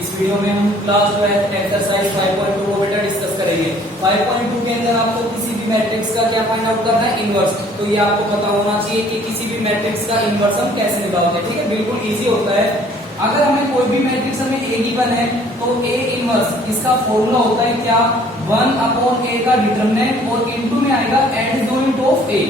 इस वीडियो में हम क्लास 12 एक्सरसाइज 5.2 को बेटा डिस्कस करेंगे। 5.2 के अंदर आपको किसी भी मैट्रिक्स का क्या फाइंड आउट करना है, इनवर्स। तो ये आपको पता होना चाहिए कि किसी भी मैट्रिक्स का इनवर्स हम कैसे निकालते हैं। ठीक है, बिल्कुल इजी होता है। अगर हमें कोई भी मैट्रिक्स हमें ए गिवन है तो ए इनवर्स इसका फॉर्मूला होता है क्या, 1/a का डिटरमिनेंट और इनटू में आएगा एडजॉइंट ऑफ ए।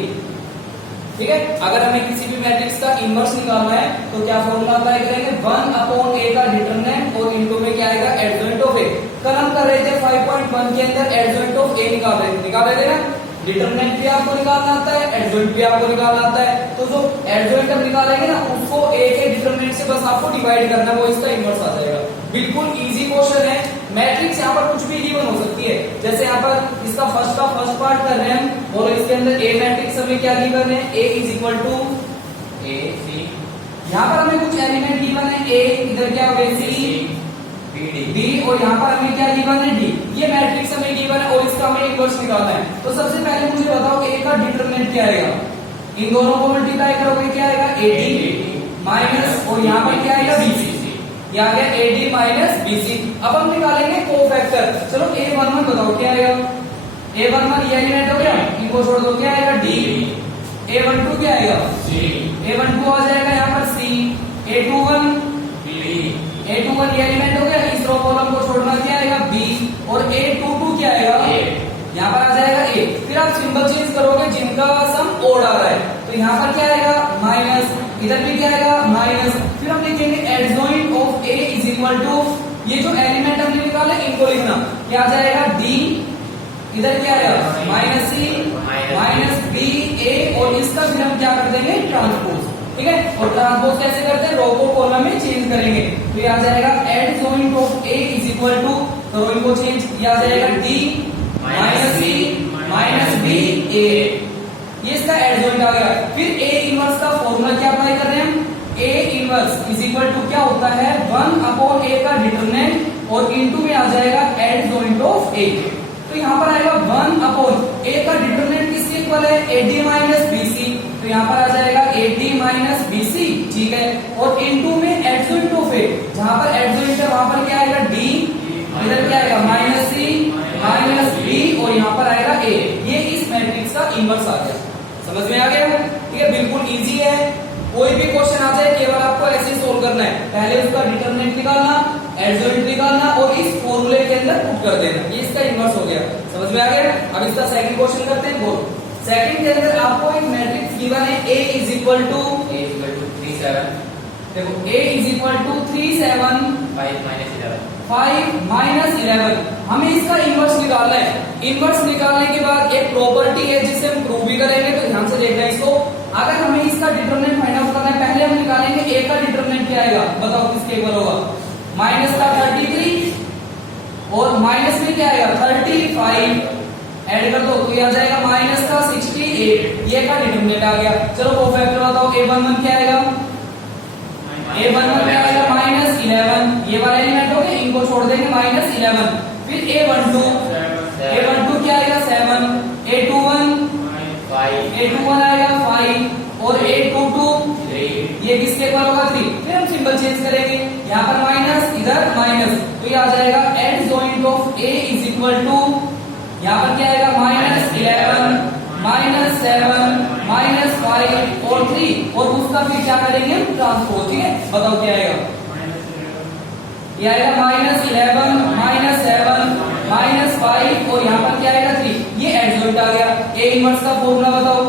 ठीक है, अगर हमें किसी भी मैट्रिक्स का इनवर्स निकालना है तो क्या फॉर्मूला अप्लाई करेंगे, 1/a का डिटरमिनेंट और इनटू में क्या आएगा एडजॉइंट ऑफ ए। कल हम कर रहे थे 5.1 के अंदर एडजॉइंट ऑफ ए निकाल रहे थे ना। डिटरमिनेंट भी आपको निकालना आता है, एडजॉइंट भी आपको निकालना आता है। तो जो एडजॉइंट हम निकालेंगे ना उसको ए के डिटरमिनेंट से बस आपको डिवाइड करना है, वो इसका इनवर्स आ जाएगा। बिल्कुल इजी क्वेश्चन है। मैट्रिक्स यहाँ पर कुछ भी गिवन हो सकती है। जैसे यहाँ पर इसका फर्स्ट पार्ट कर रहे हैं हम और इसके अंदर ए मैट्रिक्स हमें क्या गिवन है, ए इज इक्वल टू ए सी। यहाँ पर हमें कुछ एलिमेंट गिवन है, ए इधर क्या हो गया सी बी और यहाँ पर हमें क्या गिवन है डी। ये मैट्रिक्स हमें गिवन है और इसका हमें इनवर्स निकालना है। तो सबसे पहले मुझे बताओ ए का डिटरमिनेंट क्या आएगा। इन दोनों को मल्टीप्लाई करोगे क्या आएगा, एडी माइनस और यहाँ पर क्या आएगा बीसी। ये आ गया एडी माइनस बीसी। अब हम निकालेंगे कोफैक्टर। चलो a11 बताओ क्या आएगा, a11 ये एलिमेंट हो गया, इनको छोड़ दो क्या आएगा डी। a12 क्या आएगा सी, a12 आ जाएगा यहाँ पर सी। a21 ये एलिमेंट हो गया, इस रो कॉलम को छोड़ना क्या आएगा बी और a22 क्या आएगा यहाँ पर आ जाएगा ए। फिर आप सिंबल चेंज करोगे जिनका सम ओड आ रहा है तो यहाँ पर क्या आएगा माइनस, इधर भी क्या आएगा माइनस। फिर हम लिखेंगे adjoint of A is equal to, ये जो एलिमेंट हमने निकाले इनको लिखना क्या आ जाएगा डी, इधर क्या आएगा माइनस सी माइनस बी ए और इसका फिर हम क्या कर देंगे ट्रांसपोज। ठीक है, और ट्रांसपोज कैसे करते हैं, रो को कॉलम में चेंज करेंगे तो ये आ जाएगा adjoint of A is equal to, तो रो को चेंज किया आ जाएगा D minus C minus B A, ये इसका एडजॉइंट आ गया। फिर ए इनवर्स का फॉर्मूला क्या अप्लाई कर रहे हैं हम, A inverse is equal to क्या होता है 1/a का डिटरमिनेंट और इनटू में आ जाएगा एडजॉइंट ऑफ ए। तो यहाँ पर आएगा 1/a का डिटरमिनेंट किसके इक्वल है, एडी माइनस बीसी। तो यहाँ पर आ जाएगा एडी माइनस बीसी। ठीक है, और इनटू में एडजॉइंट ऑफ ए, जहां पर एडजॉइंट है वहां पर क्या आएगा डी, इधर क्या आएगा माइनस सी माइनस बी और यहाँ पर आएगा ए। ये इस मैट्रिक्स का इनवर्स आ गया। समझ में आ गया। ठीक है, बिल्कुल इजी है। कोई भी क्वेश्चन आ जाए केवल आपको ऐसे सोल्व करना है, पहले उसका डिटरमिनेंट निकालना, एडजॉइंट निकालना और इस फॉर्मूले के अंदर पुट कर देना, ये इसका इनवर्स हो गया। समझ में आ गया। अब इसका सेकंड क्वेश्चन करते हैं। बोल सेकंड के अंदर आपको एक मैट्रिक्स गिवन है a इज इक्वल टू 37। देखो a is equal to 37 5 minus 11। हमें इसका इनवर्स निकालना है। इनवर्स निकालने के बाद एक प्रॉपर्टी है जिसे हम प्रूव भी करेंगे, तो ध्यान से देखना है इसको। अगर हमें इसका डिटरमिनेंट फाइंड आउट करना है, पहले हम निकालेंगे a का डिटरमिनेंट क्या आएगा, बताओ किसके इक्वल होगा, माइनस का 33 और माइनस में क्या आएगा 35 ऐड कर दो तो ये आ जाएगा माइनस का 68। ये का डिटरमिनेंट आ गया। चलो कोफैक्टर बताओ, a11 क्या आएगा, a11 क्या आएगा माइनस 11। ये वाला एलिमेंट हो गया, इनको छोड़ देंगे माइनस 11। फिर a12 क्या आएगा 7, a21 आएगा 5 और a22 ये किसके इक्वल होगा 3। फिर हम सिंबल चेंज करेंगे, यहाँ पर माइनस इधर माइनस, तो ये आ जाएगा adjoint of a is equal to, यहाँ पर क्या आएगा माइनस 11 माइनस 7 माइनस 5 और 3 और उसका फिर क्या करेंगे हम ट्रांसपोज। ठीक है, बताओ क्या आएगा, ये आएगा माइनस 11 माइनस 7 माइनस 5 और यहाँ पर क्या आएगा 3। ये एडजॉइंट आ गया। ए इनवर्स का फॉर्मूला बताओ,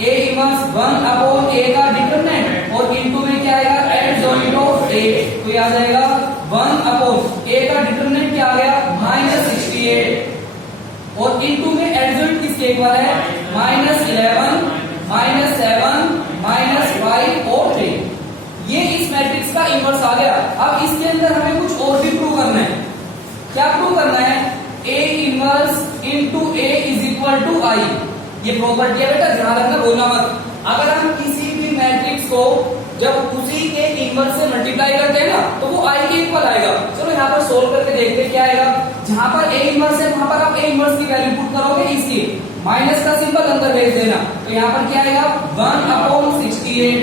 ए इनवर्स 1/a का डिटरमिनेंट और इनटू में क्या आएगा एडजॉइंट ऑफ ए। तो ये आ जाएगा 1/a का डिटरमिनेंट क्या आ गया माइनस 68 और इनटू में एडजॉइंट किसके इक्वल है माइनस 11 माइनस 7 माइनस 5 और 3। ये इस मैट्रिक्स का इनवर्स आ गया। अब इसके अंदर हमें कुछ और भी प्रूव करना है। क्या प्रूव करना है, a inverse into a is equal to I. ये प्रॉपर्टी है बेटा, ध्यान रखना, भूलना मत। अगर हम किसी भी मैट्रिक्स को जब उसी के इनवर्स से मल्टीप्लाई करते हैं ना तो वो आई के इक्वल आएगा। चलो यहाँ पर सोल्व करके देखते हैं क्या आएगा। जहां पर a इनवर्स है वहां पर आप a इनवर्स की वैल्यू पुट करोगे, इसकी माइनस का सिंबल अंदर भेज देना। तो यहाँ पर क्या आएगा 1/68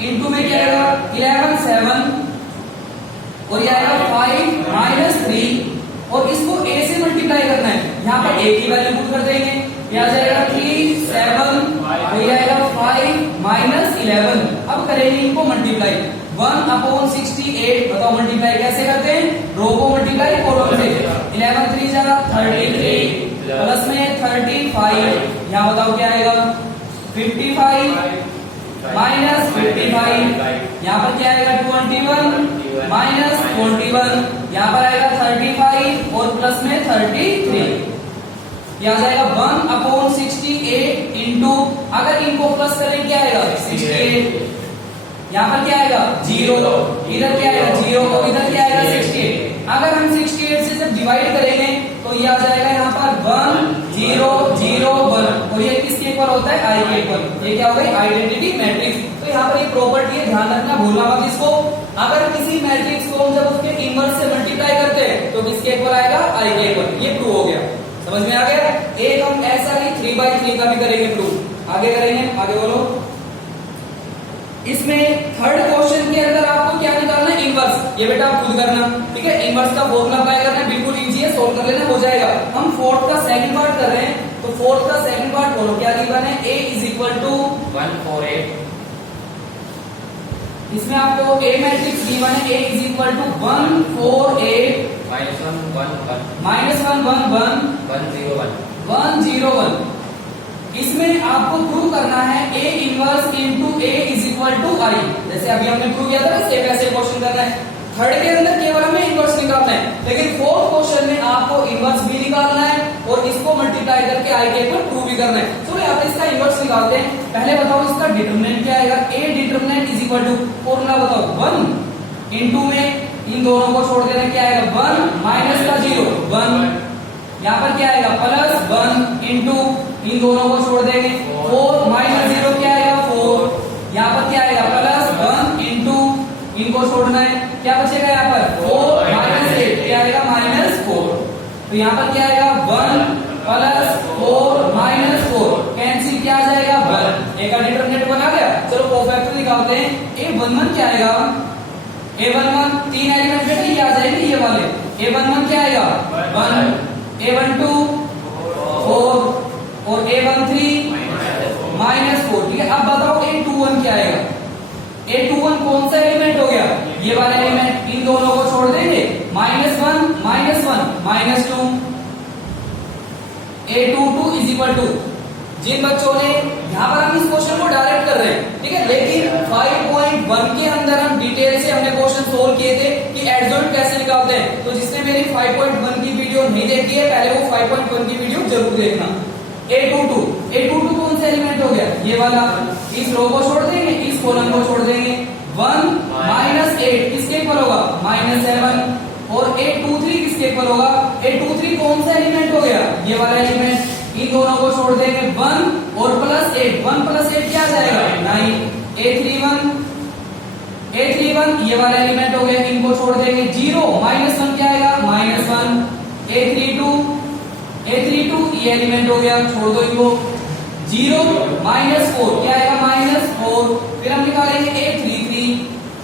इनटू में क्या आएगा 11 7 और ये आएगा 5 माइनस 3 और इसको a से मल्टीप्लाई करना है। यहाँ पर a की वैल्यू पुट कर देंगे, ये आ जाएगा 3 7 और ये आएगा 5 माइनस 11। अब करेंगे इनको मल्टीप्लाई 1/68। बताओ मल्टीप्लाई कैसे करते हैं, रो को मल्टीप्लाई कॉलम से। 11 3 जा 33 प्लस में 35, यहाँ बताओ क्या आएगा 55 माइनस 55, यहाँ पर क्या आएगा 21 माइनस 21, यहाँ पर आएगा 35 और प्लस में 33, यह आ जाएगा 1/68 इंटू, अगर इनको प्लस करें क्या आएगा 68, यहाँ पर क्या आएगा 0, इधर क्या आएगा 0 और इधर क्या आएगा 68। अगर हम 68 से जब डिवाइड करेंगे तो ये आ जाएगा यहाँ पर 1 0 0 1 और ये किसके इक्वल होता है आई के इक्वल। ये क्या हो गई आइडेंटिटी मैट्रिक्स। तो यहाँ पर एक प्रॉपर्टी है, ध्यान रखना, भूलना मत इसको। अगर किसी मैट्रिक्स को हम जब उसके इनवर्स से मल्टीप्लाई करते हैं तो किसके इक्वल आएगा आई के इक्वल। ये प्रूव हो गया, समझ में आ गया। एक हम ऐसा ही 3/3 का भी करेंगे प्रूव, आगे करेंगे, आगे बोलो। इसमें थर्ड क्वेश्चन के अंदर आपको क्या निकालना है इनवर्स, ये बेटा आप खुद करना, ठीक है। इनवर्स का फॉर्मूला अप्लाई करना है, बिल्कुल इजी है, सोल्व कर लेना, हो जाएगा। हम फोर्थ का सेकंड पार्ट कर रहे हैं, तो फोर्थ का सेकंड पार्ट बोलो क्या गिवन है, a = 148। इसमें आपको a मैट्रिक्स गिवन है, a = 148 -1 1 1 101। इसमें आपको प्रूव करना है a inverse into a = I, जैसे अभी हमने प्रूव किया था ना, सेम ऐसे क्वेश्चन करना है। थर्ड के अंदर केवल हमें इनवर्स निकालना है, लेकिन फोर्थ क्वेश्चन में आपको इनवर्स भी निकालना है और इसको मल्टीप्लाई करके I के ऊपर प्रूव भी करना है। चलो यहाँ पे इसका इनवर्स निकालते हैं। पहले बताओ इसका डिटरमिनेंट क्या आएगा, a डिटरमिनेंट = फॉर्मूला बताओ 1 इंटू में इन दोनों को छोड़ देना, क्या आएगा 1 माइनस का 0 1, यहाँ पर क्या आएगा प्लस 1 इंटू इन दोनों को छोड़ देंगे 4 माइनस 0 क्या आएगा 4, यहाँ पर क्या आएगा प्लस 1 इंटू इनको छोड़ना है, क्या बचेगा यहाँ पर 4 माइनस 8 क्या आएगा -4। तो यहाँ पर क्या आएगा 1 प्लस 4 माइनस 4 कैंसिल, क्या आ जाएगा 1, ए का डिटरमिनेंट 1 आ गया। चलो कोफैक्टर निकालते हैं। a11 क्या आएगा, a11 तीन एलिमेंट बेटा ये आ जाएंगे ये वाले, a11 क्या आएगा 1, a12 4 और a13 -4, ठीक है। अब बताओ a21 क्या आएगा, a21 कौन सा एलिमेंट हो गया, ये वाला एलिमेंट, इन दोनों को छोड़ देंगे -1 -2, a22 = जिन बच्चों ने, यहाँ पर हम इस क्वेश्चन को डायरेक्ट कर रहे हैं, ठीक है, लेकिन 5.1 के अंदर हम डिटेल से हमने क्वेश्चन सोल्व किए थे कि एडजॉइंट कैसे निकालते हैं। तो जिसने मेरी 5.1 की वीडियो नहीं देखी है, पहले वो 5.1 की वीडियो जरूर देखना। a22 कौन सा एलिमेंट हो गया, ये वाला, इस रो को छोड़ देंगे, इस कॉलम को छोड़ देंगे, 1 -8 किसके इक्वल होगा -7 और a23 किसके इक्वल होगा, a23 कौन सा एलिमेंट हो गया, ये वाला एलिमेंट, इन दोनों को छोड़ देंगे 1 और +8 1 + 8 क्या आ जाएगा 9, a31 ये वाला एलिमेंट हो गया, इनको छोड़ देंगे 0 -1 क्या आएगा -1, a32 ये एलिमेंट हो गया, छोड़ दो इनको, 0 -4 क्या आएगा -4। फिर हम निकालेंगे a33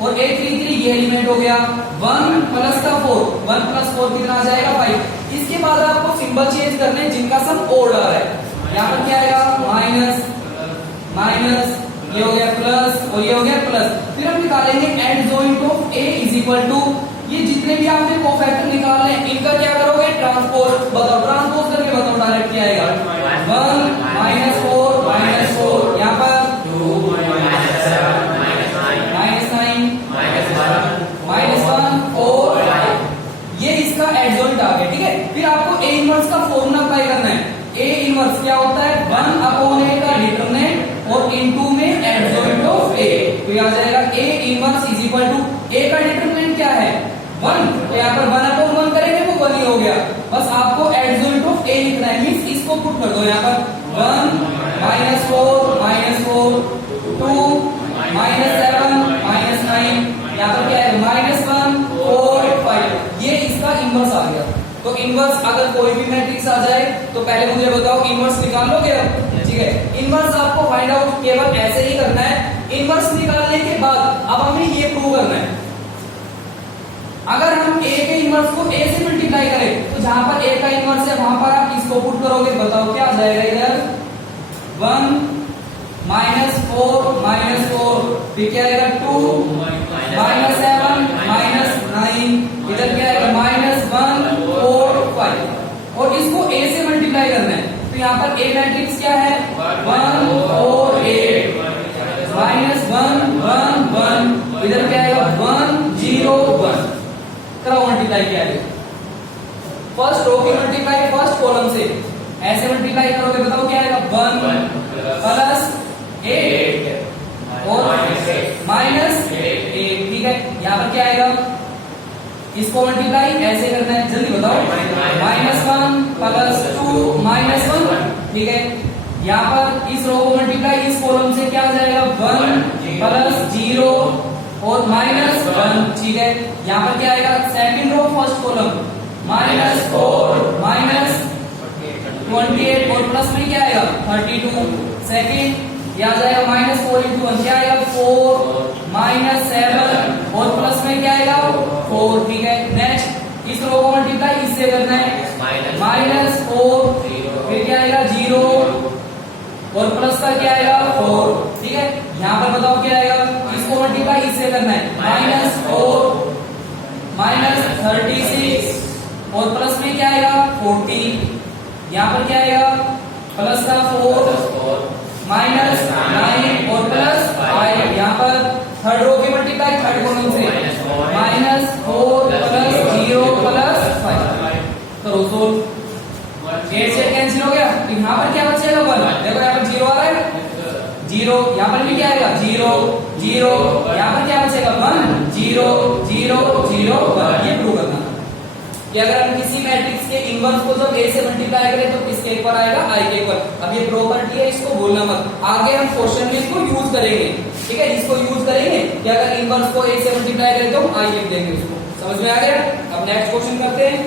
और a33 ये एलिमेंट हो गया, 1 + 4 1 + 4 कितना आ जाएगा 5। इसके बाद आपको सिंबल चेंज करने हैं जिनका सम ओड आ रहा है। यहाँ पर क्या आएगा माइनस, ये हो गया प्लस और ये हो गया प्लस। फिर हम निकालेंगे एडजॉइंट ऑफ a = ये जितने भी आपने कोफैक्टर निकालने हैं इनका क्या करोगे ट्रांसपोज, बताओ ट्रांसपोज करके बताओ डायरेक्ट क्या आएगा 1 -4 यहाँ पर 2 -9 -1 4 ये इसका एडजॉइंट आ गया, ठीक है। फिर आपको a इनवर्स का फॉर्मूला अप्लाई करना है। a इनवर्स क्या होता है 1/a का डिटरमिनेंट और इनटू में एडजॉइंट ऑफ a, तो ये आ जाएगा a इनवर्स = a का डिटरमिनेंट क्या है 1, तो यहाँ पर 1/1 करेंगे वो 1 ही हो गया। बस आपको एडजॉइंट ऑफ a लिखना है, मींस इसको पुट कर दो यहाँ पर 1 -4 -4 2 -7 -9 यहाँ पर क्या है -1 4 5, ये इसका इनवर्स आ गया। तो इनवर्स अगर कोई भी मैट्रिक्स आ जाए तो पहले मुझे बताओ इनवर्स निकाल लोगे अब, ठीक है। इनवर्स आपको फाइंड आउट केवल ऐसे ही करना है। इनवर्स निकालने के बाद अब हमें ये प्रूव करना है, अगर इनवर्स को ए से मल्टीप्लाई करें तो जहां पर ए का इनवर्स है वहां पर आप इसको पुट करोगे, बताओ क्या आ जाएगा इधर 1 -4 फिर क्या आएगा 2 -7 -9 इधर क्या आएगा -1 4 5 और इसको a से मल्टीप्लाई करना है तो यहाँ पर a मैट्रिक्स क्या है 1 4 8 -1 1 1 इधर क्या आएगा 1 0 1 करो मल्टीप्लाई क्या आएगा फर्स्ट रो की मल्टीप्लाई फर्स्ट कॉलम से ऐसे मल्टीप्लाई करोगे, बताओ क्या आएगा 1 प्लस 8 और -8 ठीक है। यहाँ पर क्या आएगा इसको मल्टीप्लाई ऐसे करना है, जल्दी बताओ -1 प्लस 2 -1 ठीक है। यहाँ पर इस रो को मल्टीप्लाई इस कॉलम से क्या आ जाएगा 1 प्लस 0 और -1 ठीक है। यहाँ पर क्या आएगा सेकंड रो फर्स्ट कॉलम -4 -28 और प्लस में क्या आएगा 32 सेकंड ये आ जाएगा -4 × 1 क्या आएगा 4 -7 और प्लस में क्या आएगा 4 ठीक है। नेक्स्ट इस रो को मल्टीप्लाई इससे करना है -4 फिर क्या आएगा 0 और प्लस का क्या आएगा 4 ठीक है। यहाँ पर बताओ क्या आएगा इसको मल्टीप्लाई इससे करना है -4 -36 और प्लस में क्या आएगा 40 यहाँ पर क्या आएगा प्लस का 4 -9 और प्लस 5 यहाँ पर थर्ड रो की मल्टीप्लाई थर्ड कॉलम से -4 प्लस 0 प्लस 5 करो सोल्व 8 से कैंसिल हो गया तो यहाँ पर क्या बचेगा 1 देखो यहाँ पर 0 आ रहा है 0 यहाँ पर भी क्या आएगा 0 0 यहाँ पर क्या बचेगा 1 0 0 0 1 ये प्रूव करना कि अगर हम किसी मैट्रिक्स के इनवर्स को जब a से मल्टीप्लाई करें तो किसके ऊपर आएगा i के ऊपर। अब ये प्रॉपर्टी है इसको भूलना मत, आगे हम क्वेश्चन में इसको यूज करेंगे ठीक है। इसको यूज करेंगे कि अगर इनवर्स को a से मल्टीप्लाई करें तो हम i लिख देंगे उसको, समझ में आ गया। अब नेक्स्ट क्वेश्चन करते हैं।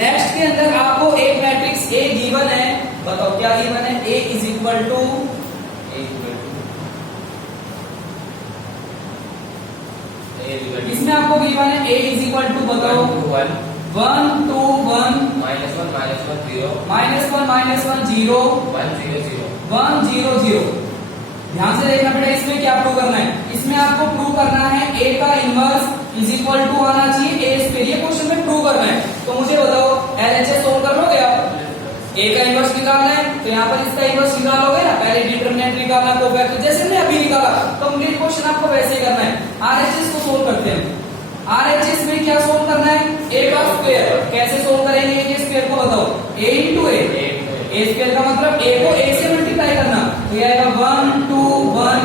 नेक्स्ट के अंदर आपको एक मैट्रिक्स a गिवन है, बताओ क्या गिवन है a इज इक्वल टू इसमें आपको गिवन है a इज इक्वल टू बताओ 1 2 1 -1 -1 0 1 0 0 ध्यान से देखना बेटा इसमें क्या प्रूव करना है। इसमें आपको प्रूव करना है a का इनवर्स इज इक्वल टू आना चाहिए a स्क्वायर, ये क्वेश्चन में प्रूव करना है। तो मुझे बताओ LHS सोल्व कर लोगे आप, a का इनवर्स निकालना है तो यहाँ पर इसका इनवर्स निकालोगे ना, पहले डिटरमिनेंट निकालना कोफैक्टर जैसे हमने अभी निकाला, कंप्लीट क्वेश्चन आपको वैसे ही करना है। RHS को सोल्व करते हैं, RHS में क्या सोल्व करना है a का स्क्वायर, कैसे सोल्व करेंगे a के स्क्वायर को बताओ a × a स्क्वायर का मतलब a को a से मल्टीप्लाई करना तो ये आएगा 1 2 1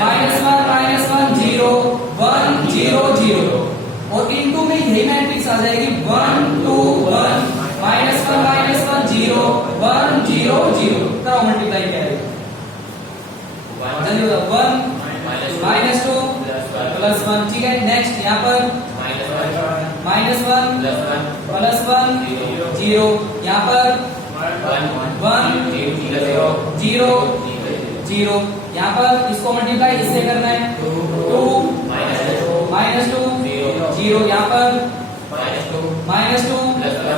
-1 0 1 0 0 और इनटू में यही मैट्रिक्स आ जाएगी 1 2 1 -1 0 1 0 0 करो मल्टीप्लाई क्या है 1 -2 प्लस 1 ठीक है। नेक्स्ट यहाँ पर -1 प्लस 1 0 यहाँ पर 1 0 0 यहाँ पर इसको मल्टीप्लाई इससे करना है 2 -2 0 यहाँ पर -2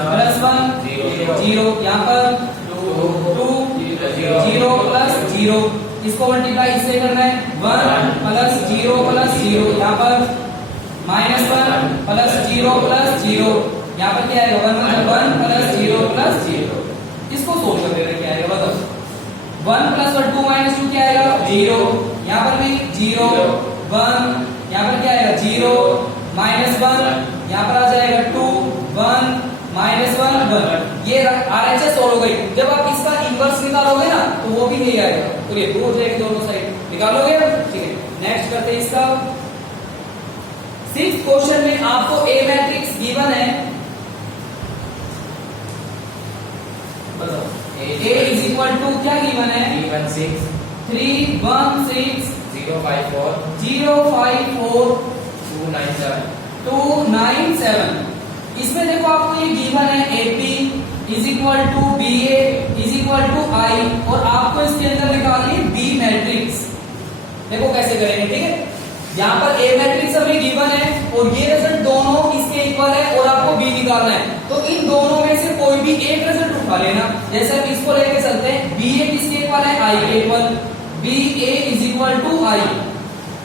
प्लस 1 0 यहाँ पर 2 0 प्लस 0 इसको मल्टीप्लाई इससे करना है 1 प्लस 0 प्लस 0 यहाँ पर -1 प्लस 0 प्लस 0 यहाँ पर क्या आएगा 1 प्लस 0 प्लस 0 इसको सोल्व कर देना क्या आएगा बताओ 1 प्लस 2 माइनस 2 क्या आएगा 0 यहाँ पर भी 0 1 यहाँ पर क्या आएगा 0 -1 यहाँ पर आ जाएगा 2 1 -1 1 ये RHS सोल्व हो गई। जब आप इसका इनवर्स निकालोगे ना तो वो भी नहीं आएगा, तो ये दो हो जाएगी दोनों साइड निकालोगे ठीक है। नेक्स्ट करते हैं इसका 6th क्वेश्चन में आपको a मैट्रिक्स गिवन है, बताओ a इज इक्वल टू क्या गिवन है 3 1 6 0 5 4 2 9 7। इसमें देखो आपको ये गिवन है AP is equal to BA is equal to I और आपको इसके अंदर निकालनी है B मैट्रिक्स। देखो कैसे करेंगे ठीक है। यहाँ पर A मैट्रिक्स हमें गिवन है और ये रिजल्ट दोनों इसके एक रिजल्ट उठा लेना। जैसे हम इसको लेके चलते हैं, बी ए किसके इक्वल है, आई के equal, B A is equal to I.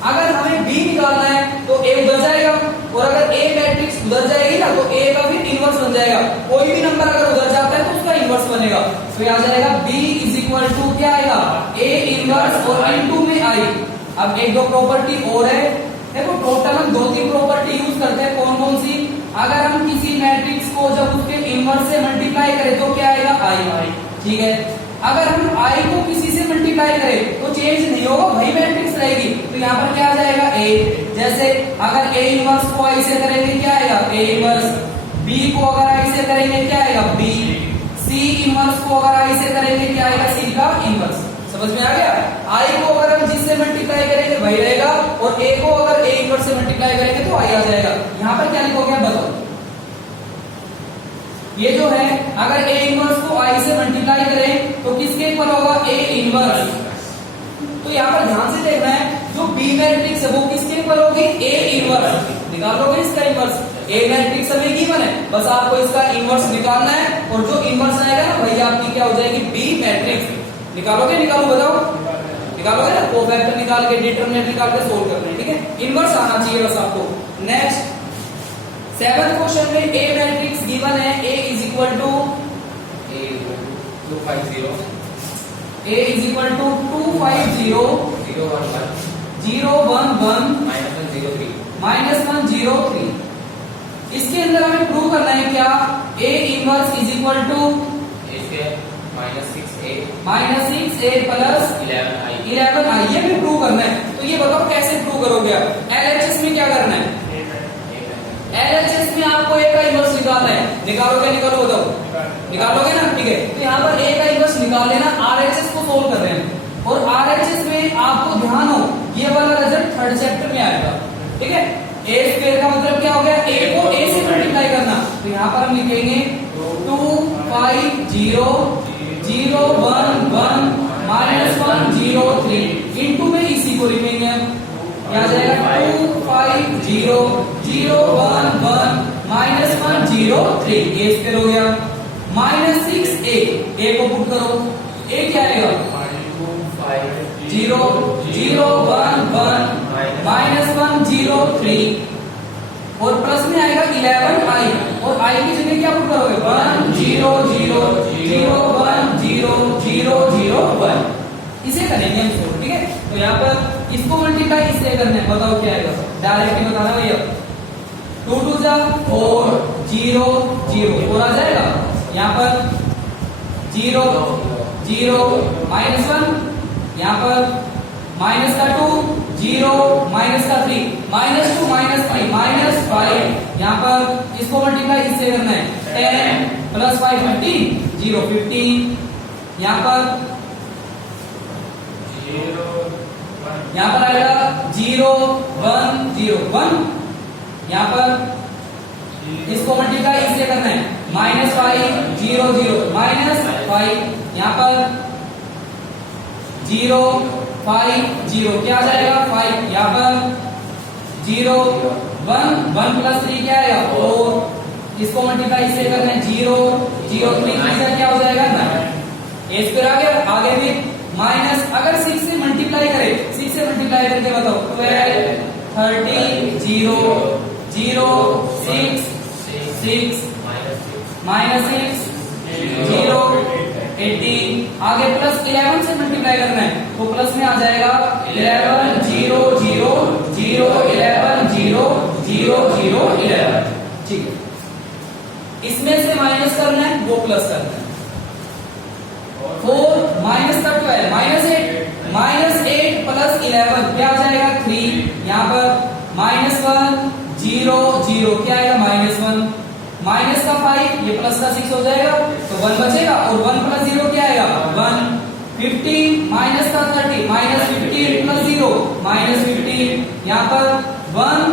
अगर हमें बी निकालना है तो ए उधर जाएगा, और अगर ए मैट्रिक्स उधर जाएगी ना तो ए का फिर इनवर्स बन जाएगा। कोई भी नंबर अगर उधर जाता है तो उसका इनवर्स बनेगा। तो आ जाएगा बी इज इक्वल टू क्या आएगा, ए इनवर्स और इनटू में आई। अब एक दो प्रॉपर्टी और है, देखो टोटल हम 2-3 प्रॉपर्टी यूज करते हैं। कौन कौन सी, अगर हम किसी मैट्रिक्स को जब उसके इनवर्स से मल्टीप्लाई करें तो क्या आएगा, आई। ठीक है, अगर हम आई को किसी से मल्टीप्लाई करें तो चेंज नहीं होगा, वही मैट्रिक्स रहेगी। तो यहाँ पर क्या आ जाएगा, ए। जैसे अगर ए इनवर्स को आई से करेंगे क्या आएगा, ए इनवर्स। बी को अगर आई से करेंगे क्या आएगा, बी। सी इनवर्स को अगर आई से करेंगे क्या आएगा, सी का इनवर्स। समझ में आ गया। आई को अगर हम जिससे मल्टीप्लाई करेंगे वही रहेगा, और ए को अगर ए इनवर्स से मल्टीप्लाई करेंगे तो आई आ जाएगा। यहाँ पर क्या लिखोगे बताओ, ये जो है अगर ए इनवर्स को आई से मल्टीप्लाई करें तो किसके इक्वल होगा, ए इनवर्स। तो यहाँ पर ध्यान से देखना है, जो बी मैट्रिक्स है वो किसके इक्वल होगी, ए इनवर्स। निकाल लोगे इसका इनवर्स, ए मैट्रिक्स हमें गिवन है, बस आपको इसका इनवर्स निकालना है, और जो इनवर्स आएगा ना वही आपकी क्या हो जाएगी, बी मैट्रिक्स। निकालोगे, निकालो बताओ, निकालोगे ना, कोफैक्टर निकाल के, डिटरमिनेंट निकाल के सोल्व करना है। ठीक है, इनवर्स आना चाहिए बस आपको। नेक्स्ट 7th क्वेश्चन में ए मैट्रिक्स गिवन है, A is equal to 250 A is equal to 250 0 1 1 -103। इसके अंदर हमें प्रूव करना है क्या, A inverse is equal to -6a plus 11i। ये भी प्रूव करना है। तो ये बताओ कैसे प्रूव करोगे आप, एलएचएस में क्या करना है, एलएचएस में आपको ए का इनवर्स निकालना है। निकालोगे, निकालो बताओ, निकालोगे ना। ठीक है, तो यहाँ पर ए का इनवर्स निकाल लेना। आरएचएस को सोल्व कर रहे हैं, और आरएचएस में आपको ध्यान हो ये वाला रिजल्ट 3rd चैप्टर में आएगा। ठीक है, ए स्क्वायर का मतलब क्या हो गया, ए को ए से मल्टीप्लाई करना। तो यहाँ पर हम लिखेंगे 250 0 1 1 -103 इनटू में इसी को लिखेंगे हम, क्या आ जाएगा 250 0 1 1 -103। ए स्क्वायर हो गया, -6a, ए को पुट करो, ए क्या आएगा 0 0 1 1 -103, और प्लस में आएगा 11i, और i की जगह क्या पुट करोगे 1 0 0 0 1 0 0 0 1। इसे करेंगे हम सोल्व। ठीक है, तो यहाँ पर इसको मल्टीप्लाई इससे करना है, बताओ क्या आएगा, डायरेक्टली बताना भैया। 2 2 जा 4 0 0 4 आ जाएगा। यहाँ पर 0 0 -1, यहाँ पर माइनस का 2 0 माइनस का 3 -2 -3 -5। यहाँ पर इसको मल्टीप्लाई इससे करना है 10 + 5 15 0 15। यहाँ पर आएगा 0 1 0 1। यहाँ पर इसको मल्टीप्लाई इससे करना है -5 0 0 -5। यहाँ पर 0 5 0 क्या आ जाएगा 5। यहाँ पर 0 1 1 + 3 क्या आएगा 4। इसको मल्टीप्लाई इससे करना है 0 0 3 क्या हो जाएगा 9। ए स्क्वायर आ गया। आगे भी माइनस, अगर 6 से मल्टीप्लाई करें, 6 से मल्टीप्लाई करके बताओ 12 30 0 0 6 6 -6 0 18। आगे प्लस 11 से मल्टीप्लाई करना है, तो प्लस में आ जाएगा 11 0 0 0 11 0 0 0 11। ठीक है, इसमें से माइनस करना है, वो प्लस करना है। 4 माइनस का 12 -8 प्लस 11 क्या आ जाएगा 3। यहाँ पर -1 0 0 क्या आएगा -1। माइनस का 5 ये प्लस का 6 हो जाएगा, तो 1 बचेगा, और 1 + 0 क्या आएगा 1। 15 माइनस का 30 -15 + 0 -15। यहाँ पर 1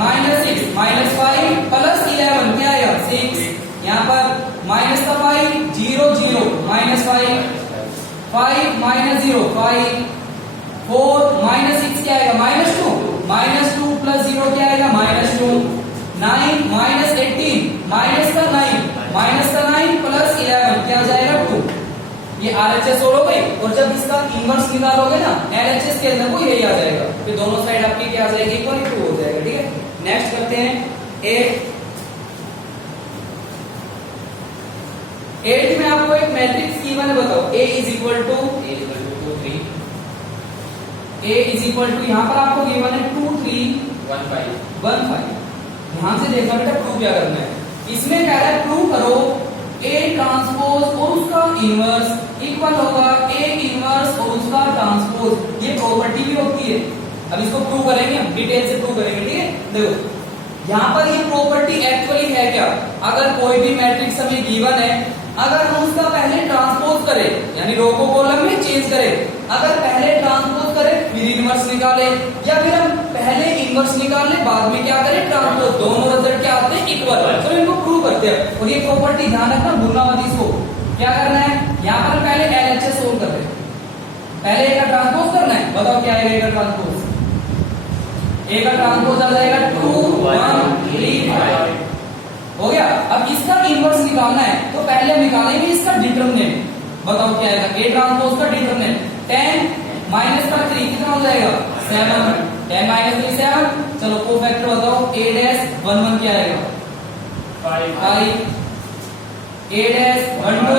-6 -5 + 11 क्या आएगा 6। यहाँ पर माइनस का 5 0 0 -5 5 -0 5 4 -6 क्या आएगा -2 -2 + 0 क्या आएगा -2। 9 -18 -9 + 11 RHS सोल्व हो गई, और जब इसका इनवर्स निकालोगे ना LHS के अंदर को यही आ जाएगा, फिर दोनों साइड आपकी क्या आ जाएगी, इक्वल टू हो जाएगा। ठीक है, नेक्स्ट करते हैं 8 में आपको एक मैट्रिक्स गिवन है, बताओ A is equal to 3, A is equal to यहाँ पर आपको गिवन है 2 3 1 5। ध्यान से देखना बेटा, प्रूव क्या करना है। इसमें कह रहा है प्रूव करो A ट्रांसपोज और उसका इनवर्स इक्वल होगा A इनवर्स और उसका ट्रांसपोज। ये प्रॉपर्टी भी होती है, अब इसको प्रूव करेंगे, हम डिटेल से प्रूव करेंगे। ठीक है, देखो यहाँ पर ये प्रॉपर्टी एक्चुअली है क्या, अगर कोई भी मैट्रिक्स हमें गिवन है, अगर हम उसका पहले ट्रांसपोज करें यानी रो को कॉलम में चेंज करें, अगर पहले ट्रांसपोज करें फिर इनवर्स निकाले, या फिर हम पहले इनवर्स निकाल ले बाद में क्या करें ट्रांसपोज, दोनों रिजल्ट क्या आते हैं, इक्वल। तो इनको प्रूव करते हैं, और ये प्रॉपर्टी ध्यान रखना, भूलना मत इसको। क्या करना है, यहाँ पर पहले LHS सोल्व करते हैं, पहले A का ट्रांसपोज करना है। बताओ क्या आएगा A का ट्रांसपोज, A का ट्रांसपोज आ जाएगा 2 1 3 5 हो गया। अब इसका इनवर्स निकालना है, तो पहले हम निकालेंगे इसका डिटरमिनेंट। बताओ क्या आएगा, A ट्रांसपोज का डिटरमिनेंट 10 माइनस का 3 कितना हो जाएगा 7, 10 माइनस 3 7। चलो कोफैक्टर बताओ, A डैश 1 1 क्या आएगा 5, A डैश 1 2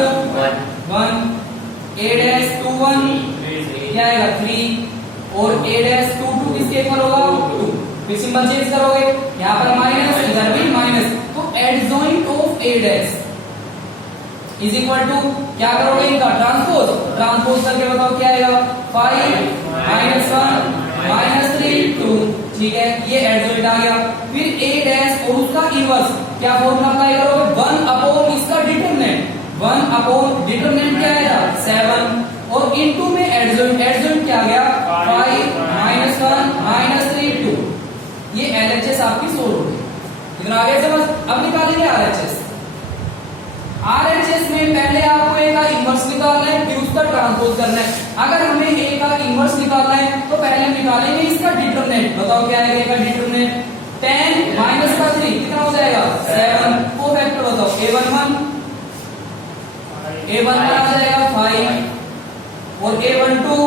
1, A डैश 2 1 क्या आएगा 3, और A डैश 2 2 किसके इक्वल होगा 2। फिर सिंबल चेंज करोगे, यहाँ पर माइनस, इधर भी माइनस, तो adjoint of A dash is equal to क्या करोगे, इनका ट्रांसपोज, ट्रांसपोज करके बताओ क्या आएगा 5 माइनस 1 माइनस 3 2। ठीक है, ये एडजॉइंट आ गया। फिर A डैश और उसका इनवर्स, क्या फॉर्मूला अप्लाई करोगे, 1 अपॉन इसका डिटरमिनेंट, 1 अपॉन डिटरमिनेंट क्या आएगा 7, और इनटू में एडजॉइंट, एडजॉइंट क्या आ गया 5 माइनस 1 माइनस 3 2। ये LHS आपकी सोल्व हो गई, इतना आगे समझ। अब निकालेंगे RHS। RHS में पहले आपको A का इनवर्स निकालना है, फिर उसका ट्रांसपोज करना है। अगर हमें A का इनवर्स निकालना है तो पहले हम निकालेंगे इसका डिटरमिनेंट। बताओ क्या आएगा A का डिटरमिनेंट, 10 माइनस का 3 कितना हो जाएगा 7। कोफैक्टर बताओ, A11 आ जाएगा 5, और A12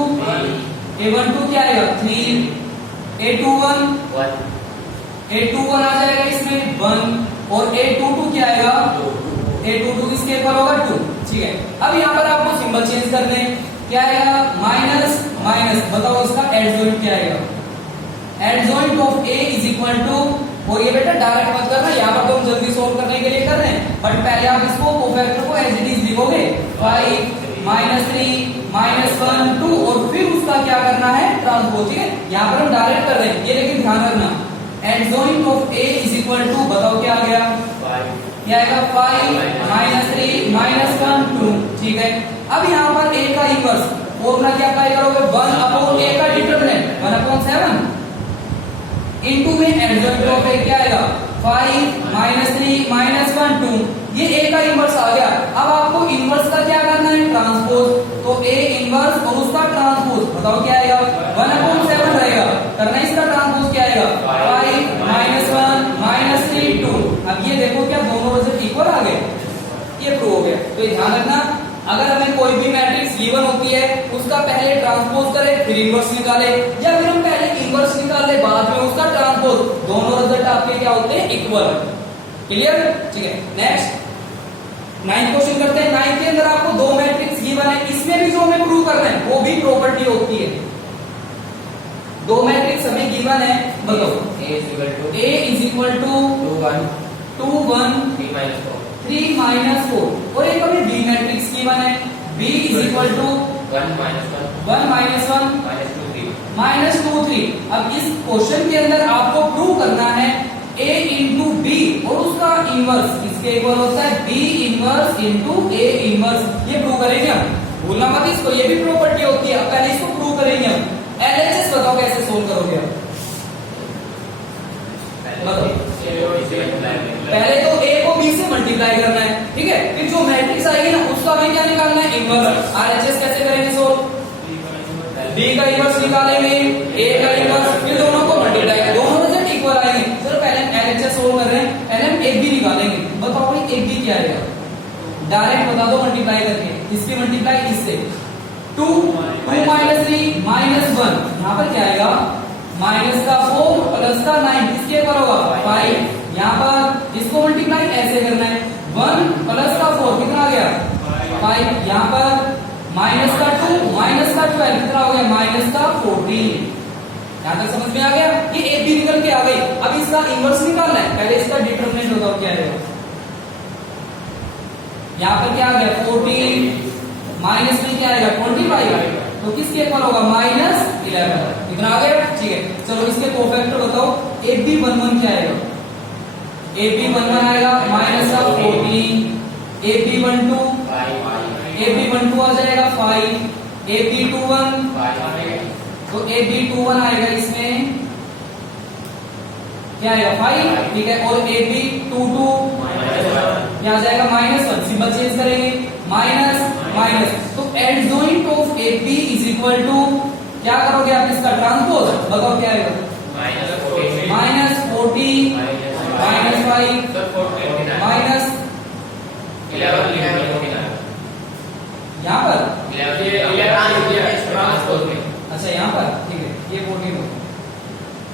क्या आएगा 3, A21 आ जाएगा इसमें 1, और A22 क्या आएगा A22 किसके इक्वल होगा 2। ठीक है, अब यहाँ पर आपको सिंबल चेंज करने हैं, क्या आएगा माइनस माइनस। बताओ इसका एडजॉइंट क्या आएगा, adjoint of A is equal to, और ये बेटा डायरेक्ट मत करना, यहाँ पर तो हम जल्दी सोल्व करने के लिए कर रहे हैं, बट पहले आप इसको कोफैक्टर को एज इट इज लिखोगे 5 माइनस 3 माइनस 1 2, और फिर उसका क्या करना है ट्रांसपोज। ठीक है, यहाँ पर हम डायरेक्ट कर रहे हैं ये, लेकिन ध्यान रखना adjoint of A is equal to, बताओ क्या आ गया क्या आएगा 5 माइनस 3 माइनस 1 2। ठीक है, अब यहाँ पर A का इनवर्स फॉर्मूला क्या अप्लाई करोगे, 1 अपॉन A का डिटरमिनेंट 1 अपॉन 7 इनटू में एडजॉइंट ऑफ A क्या आएगा 5 माइनस 3 माइनस 1 2। ये A का इनवर्स आ गया। अब आपको इनवर्स का क्या करना है ट्रांसपोज, तो A इनवर्स और उसका ट्रांसपोज, बताओ क्या आएगा 1 अपॉन 7 रहेगा, करना इसका ट्रांसपोज क्या आएगा 5 माइनस 1 माइनस 3 2। अब ये देखो क्या दोनों रिजल्ट इक्वल आ गए, ये प्रूव हो गया। तो ये ध्यान रखना, अगर हमें कोई भी मैट्रिक्स गिवन होती है उसका पहले ट्रांसपोज करें फिर इनवर्स निकाले, या फिर हम पहले इनवर्स निकाले बाद में उसका ट्रांसपोज, दोनों रिजल्ट आपके क्या होते हैं इक्वल। क्लियर, ठीक है। नेक्स्ट 9th क्वेश्चन करते हैं। 9th के अंदर आपको दो मैट्रिक्स गिवन है, इसमें भी जो हमें प्रूव करना है वो भी प्रॉपर्टी होती है। दो मैट्रिक्स हमें गिवन है, बताओ A is equal to 2 1 3 minus 4, और एक हमें B मैट्रिक्स गिवन है B is equal to 1 minus 1 minus 2 3। अब इस क्वेश्चन के अंदर आपको प्रूव करना है A इंटू B और उसका इनवर्स किसके इक्वल होता है B inverse into A inverse. ये प्रूव करेंगे हम, भूलना मत इसको, ये भी प्रॉपर्टी होती है। अब पहले इसको प्रूव करेंगे हम। LHS बताओ कैसे सोल्व करोगे आप, बताओ। पहले तो A को B से मल्टीप्लाई करना है, ठीक है, फिर जो मैट्रिक्स आएगी ना उसका हमें क्या निकालना है इनवर्स। RHS कैसे करेंगे सोल्व, B का इनवर्स निकालेंगे A का इनवर्स, फिर दोनों को मल्टीप्लाई करेंगे, दोनों रिजल्ट इक्वल आएंगे। चलो पहले LHS सोल्व कर रहे हैं, पहले हम एक भी निकालेंगे। बताओ भाई एक भी क्या आएगा, डायरेक्ट बता दो मल्टीप्लाई करके, इसकी मल्टीप्लाई इससे 2 2 माइनस 3 माइनस 1, यहाँ पर क्या आएगा माइनस का 4 प्लस का 9 किसके ऊपर होगा 5, यहाँ पर इसको मल्टीप्लाई ऐसे करना है 1 प्लस का 4 कितना आ गया 5, यहाँ पर माइनस का 2 माइनस का 12 कितना हो गया माइनस का 14। यहाँ तक समझ में आ गया, ये एक भी निकल के आ गई। अब इसका इनवर्स निकालना है, पहले इसका डिटरमिनेंट बताओ क्या है। यहाँ पर क्या आ गया 14 माइनस में क्या आएगा 25, तो किसके ऊपर होगा माइनस 11, इतना आ गया ठीक है। चलो इसके कोफैक्टर बताओ, AB11 क्या आएगा, AB11 आएगा माइनस का 14, AB12 आ जाएगा 5, AB21 तो AB21 आएगा इसमें क्या आएगा 5 ठीक है, और AB22 क्या आ जाएगा -1, सिंबल चेंज करेंगे माइनस माइनस, तो adjoint of AB is equal to क्या करोगे आप इसका ट्रांसपोज बताओ क्या आएगा -40 -5 -11 यहाँ पर अच्छा यहाँ पर ठीक है, ये 14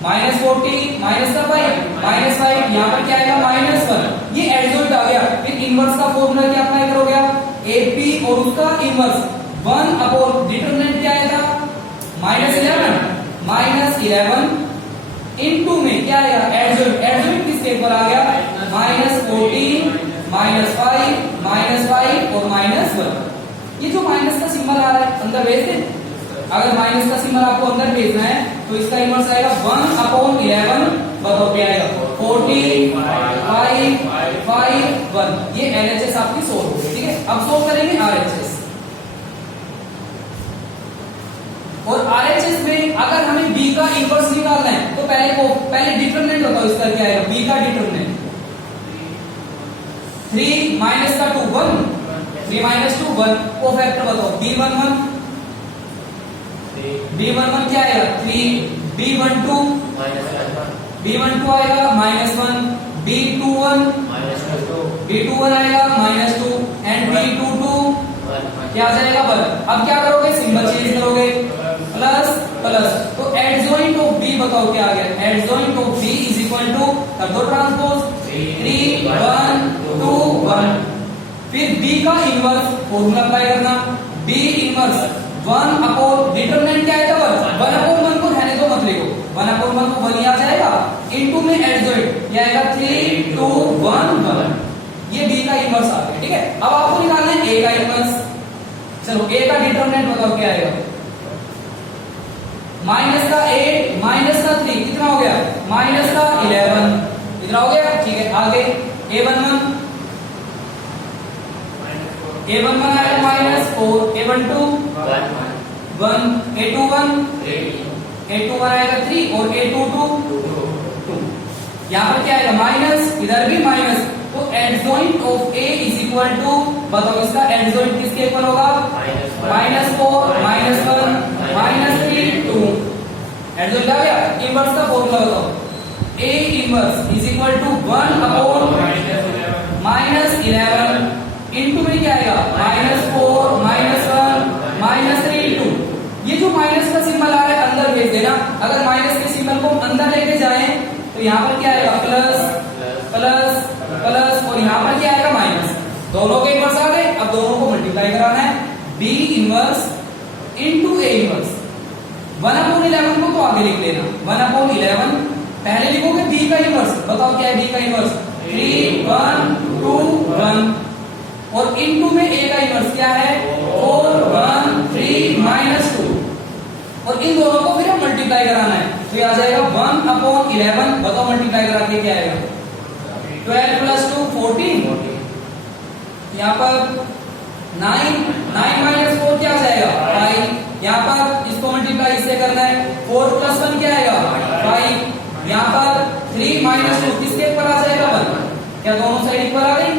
-40 माइनस का 5 यहाँ पर क्या आएगा -1, ये एडजॉइंट आ गया। फिर इनवर्स का फॉर्मूला क्या अप्लाई करोगे आप, AP और उसका इनवर्स 1 अपॉन डिटरमिनेंट क्या आया था -11 इनटू में क्या आएगा एडजॉइंट किसके ऊपर आ गया -14 -5 और -1। ये जो माइनस का सिंबल आ रहा है अंदर भेज दें, अगर माइनस का सिंबल आपको अंदर भेजना है तो इसका इनवर्स आएगा 1 अपॉन 11 बताओ क्या आएगा 40 5 1। ये LHS आपकी सोल्व हो गई ठीक है। अब सोल्व करेंगे RHS, और RHS में अगर हमें B का इनवर्स निकालना है तो पहले डिटरमिनेंट बताओ इसका क्या आएगा, B का डिटरमिनेंट 3 माइनस का 2 1 3 माइनस 2 1, कोफैक्टर बताओ B11 क्या आएगा 3, B12 आएगा -1, B21 आएगा -2 एंड B22 क्या आ जाएगा 1। अब क्या करोगे सिंबल चेंज करोगे प्लस प्लस, तो एडजॉइंट ऑफ B बताओ क्या आ गया, adjoint of B is equal to कर दो ट्रांसपोज 3 1 2 1। फिर B का इनवर्स फॉर्मूला अप्लाई करना, B इनवर्स 1 अपॉन डिटरमिनेंट क्या आएगा 1 अपॉन 1 को रहने दो मत लिखो, 1 अपॉन 1 को 1 ही आ जाएगा इनटू में एडजॉइंट क्या आएगा 3 2 1 1। ये B का इनवर्स आ गया ठीक है। अब आपको निकालना है A का इनवर्स, चलो A का डिटरमिनेंट बताओ क्या आएगा, माइनस का 8 माइनस का 3 कितना हो गया माइनस का 11 कितना हो गया ठीक है। आगे A11 आएगा -4, A12 1, A21 आएगा 3 और A22 2। यहाँ पर क्या आएगा माइनस, इधर भी माइनस, तो adjoint of A is equal to बताओ इसका एडजॉइंट किसके ऊपर होगा -4 -1 -3 2। एडजॉइंट आ गया। इनवर्स का फॉर्मूला बताओ, A inverse is equal to 1 upon -11 into में क्या आएगा -4 -1 -3 2। ये जो माइनस का सिंबल आ रहा है अंदर भेज देना, अगर माइनस के सिंबल को अंदर लेके जाएं तो यहाँ पर क्या आएगा प्लस प्लस प्लस और यहाँ पर क्या आएगा माइनस, दोनों के इनवर्स आ गए। अब दोनों को मल्टीप्लाई कराना है, B inverse into A inverse 1 upon 11 को तो आगे लिख लेना, 1 अपॉन 11 पहले लिखोगे B का इनवर्स बताओ क्या है B का इनवर्स 3 1 2 1 और इनटू में A का इनवर्स क्या है 4 1 3 -2 और इन दोनों को फिर मल्टीप्लाई कराना है तो ये आ जाएगा 1 अपॉन 11 बताओ मल्टीप्लाई करा के क्या आएगा 12 प्लस 2 14। यहाँ पर 9 -4 क्या आ जाएगा 5। यहाँ पर इसको मल्टीप्लाई इससे करना है 4 प्लस 1 क्या आएगा 5। यहाँ पर 3 -2 किसके ऊपर आ जाएगा 1, क्या दोनों साइड इक्वल आ गई,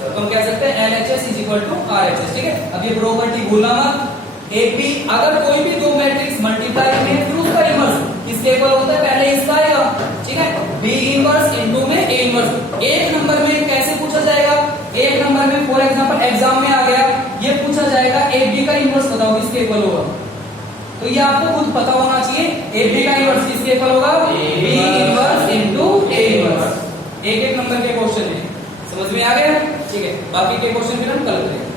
तो हम कह सकते हैं LHS is equal to RHS ठीक है। अब ये प्रॉपर्टी भूलना मत, एक भी अगर कोई भी दो मैट्रिक्स मल्टीप्लाई में फिर उसका इनवर्स किसके इक्वल होता है पहले इसका आएगा ठीक है। B इनवर्स इनटू में A इनवर्स एक नंबर में कैसे पूछा जाएगा, एक नंबर में फॉर एग्जांपल एग्जाम में आ गया ये पूछा जाएगा AB का इनवर्स बताओ किसके किसके इक्वल होगा? तो ये आपको खुद पता होना चाहिए। ए बी का इनवर्स किसके इक्वल होगा? B inverse into A inverse. एक एक नंबर के क्वेश्चन है, समझ में आ गया? ठीक है, बाकी के क्वेश्चन फिर हम कल करेंगे।